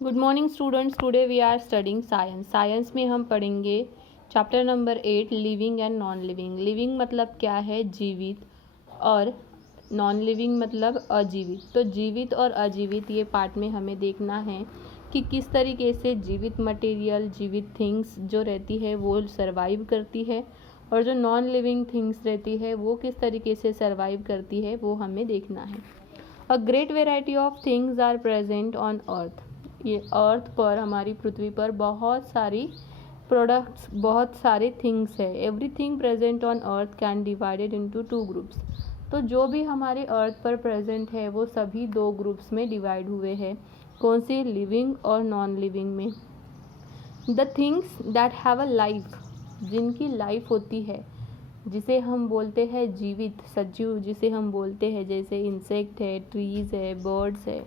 Good morning students, today we are studying science में हम पढ़ेंगे chapter number 8 living and non living. Living मतलब क्या है, जीवित, और नॉन लिविंग मतलब अजीवित। तो जीवित और अजीवित ये पार्ट में हमें देखना है कि किस तरीके से जीवित मटेरियल, जीवित थिंग्स जो रहती है वो सर्वाइव करती है, और जो नॉन लिविंग थिंग्स रहती है वो किस तरीके से सर्वाइव करती है वो हमें देखना है। A great variety of things are present on earth. ये अर्थ पर, हमारी पृथ्वी पर बहुत सारी प्रोडक्ट्स, बहुत सारे थिंग्स है। Everything present on earth can divided into 2 groups. तो जो भी हमारे अर्थ पर प्रेजेंट है वो सभी 2 ग्रुप्स में डिवाइड हुए हैं। कौन सी? लिविंग और नॉन लिविंग में। The things that have a life, जिनकी लाइफ होती है, जिसे हम बोलते हैं जीवित, सजीव जिसे हम बोलते हैं, जैसे इंसेक्ट है, ट्रीज है, बर्ड्स है,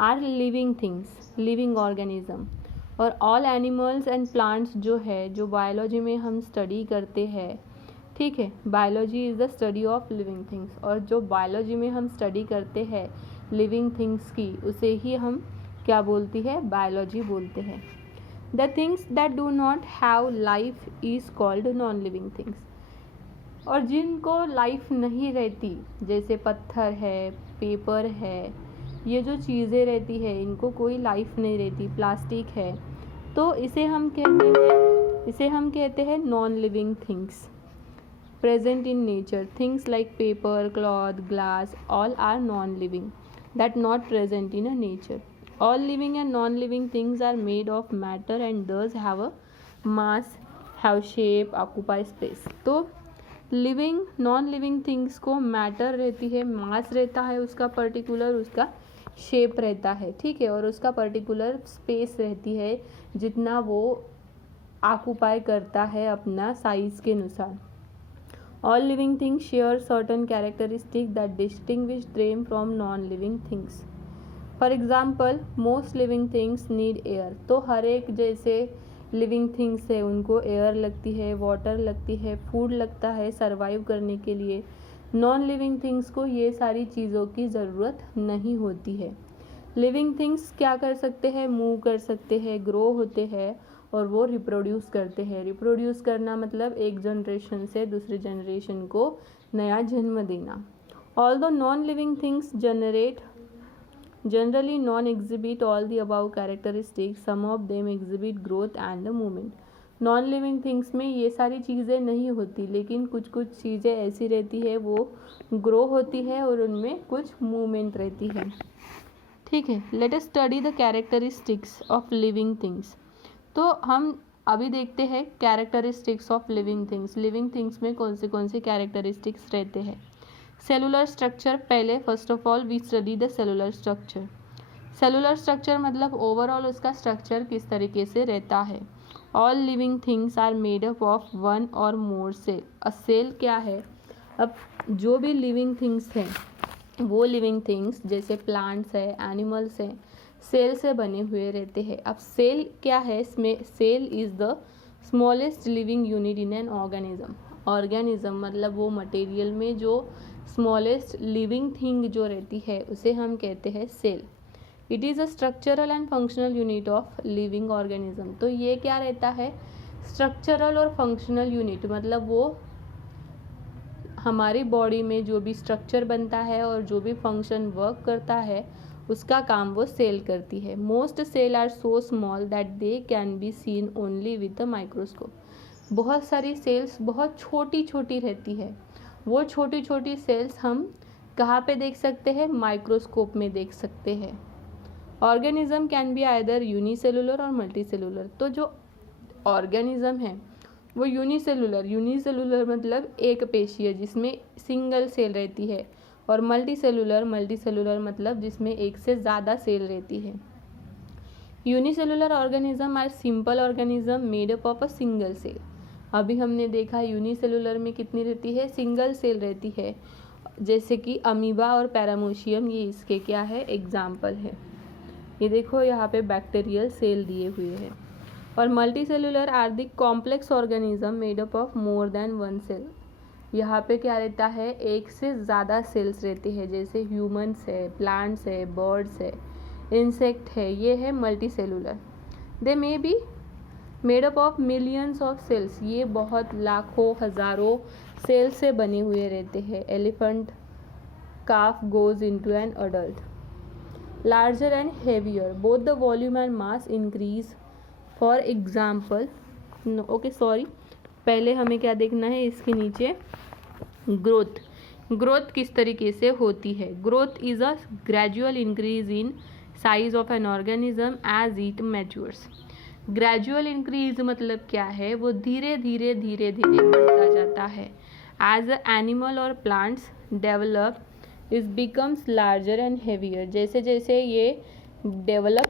are living things, living organism. और ऑल एनिमल्स एंड प्लांट्स जो है, जो बायोलॉजी में हम स्टडी करते हैं, ठीक है, biology is the study of living things, और जो बायोलॉजी में हम स्टडी करते हैं लिविंग थिंग्स की, उसे ही हम क्या बोलती है? बायोलॉजी बोलते हैं। The things that do not have life is called non living things. और जिनको लाइफ नहीं रहती, जैसे पत्थर है, पेपर है, ये जो चीज़ें रहती है इनको कोई लाइफ नहीं रहती, प्लास्टिक है, तो इसे हम कहते हैं non living things present in nature. Things like paper, cloth, glass, all are non living that not present in a nature. All living and non living things are made of matter and this have a mass, have shape, occupy space. तो living, non living things को matter रहती है, मास रहता है उसका particular, उसका shape रहता है, ठीक है, और उसका पर्टिकुलर स्पेस रहती है जितना वो ऑक्यूपाई करता है अपना साइज के अनुसार। All living things share certain characteristic that distinguish them from non living things. For example, most living things need air. तो हर एक जैसे लिविंग थिंग्स है उनको एयर लगती है, वाटर लगती है, फूड लगता है सर्वाइव करने के लिए। नॉन लिविंग थिंग्स को ये सारी चीज़ों की ज़रूरत नहीं होती है। लिविंग थिंग्स क्या कर सकते हैं? मूव कर सकते हैं, ग्रो होते हैं, और वो रिप्रोड्यूस करते हैं। रिप्रोड्यूस करना मतलब एक जनरेशन से दूसरे जनरेशन को नया जन्म देना। ऑल दो non living things generally non-exhibit all the above characteristics, some of them exhibit growth and movement. Non living things में ये सारी चीज़ें नहीं होती, लेकिन कुछ कुछ चीज़ें ऐसी रहती है वो ग्रो होती है और उनमें कुछ मूवमेंट रहती है, ठीक है। Let us study the characteristics of living things. तो हम अभी देखते हैं characteristics of living things. Living things में कौन से कैरेक्टरिस्टिक्स रहते हैं। सेलुलर स्ट्रक्चर, पहले first of all we study the cellular structure. Cellular structure मतलब ओवरऑल उसका स्ट्रक्चर किस तरीके से रहता है। All living things are made up of one और मोर सेल। अ सेल क्या है? अब जो भी लिविंग थिंग्स हैं वो लिविंग थिंग्स जैसे प्लांट्स है, एनिमल्स हैं, सेल से बने हुए रहते हैं। अब सेल क्या है? इसमें cell is the smallest living unit in an organism. Organism मतलब वो मटेरियल में जो स्मॉलेस्ट लिविंग थिंग जो रहती है उसे हम कहते हैं cell. It is a structural and functional unit of living organism. तो ये क्या रहता है? स्ट्रक्चरल और फंक्शनल यूनिट, मतलब वो हमारी बॉडी में जो भी स्ट्रक्चर बनता है और जो भी फंक्शन वर्क करता है उसका काम वो सेल करती है। Most cell are so small that they can be seen only with a microscope. बहुत सारी सेल्स बहुत छोटी छोटी रहती है। वो छोटी छोटी सेल्स हम कहाँ पे देख सकते हैं? माइक्रोस्कोप में देख सकते हैं। Organism can be either unicellular और मल्टीसेलुलर। तो जो ऑर्गेनिज्म है वो यूनिसेलुलर मतलब एक पेशीय जिसमें सिंगल सेल रहती है, और मल्टीसेलुलर मतलब जिसमें एक से ज़्यादा सेल रहती है। Unicellular organism are simple organism made up of a single cell. अभी हमने देखा यूनिसेलुलर में कितनी रहती है? सिंगल सेल रहती है, जैसे कि अमीबा और पैरामोशियम, ये इसके क्या है? एग्जाम्पल है। ये देखो यहाँ पे बैक्टीरियल सेल दिए हुए हैं। और multi cellular are the complex organism made up of more than one cell. यहाँ पे क्या रहता है? एक से ज़्यादा सेल्स रहती है, जैसे ह्यूमन्स है, प्लांट्स है, बर्ड्स है, इंसेक्ट है, ये है multi cellular. They may be made up of millions of cells, ये बहुत लाखों हज़ारों सेल से बने हुए रहते हैं। Elephant calf goes into an adult. Larger and heavier, both the volume and mass increase. For example, no, okay sorry, पहले हमें क्या देखना है, इसके नीचे ग्रोथ। ग्रोथ किस तरीके से होती है? Growth is a gradual increase in size of an organism as it matures. Gradual increase मतलब क्या है? वो धीरे धीरे धीरे धीरे बढ़ता जाता है। एज अ एनिमल और plants develop it becomes larger and heavier, जैसे जैसे ये डेवलप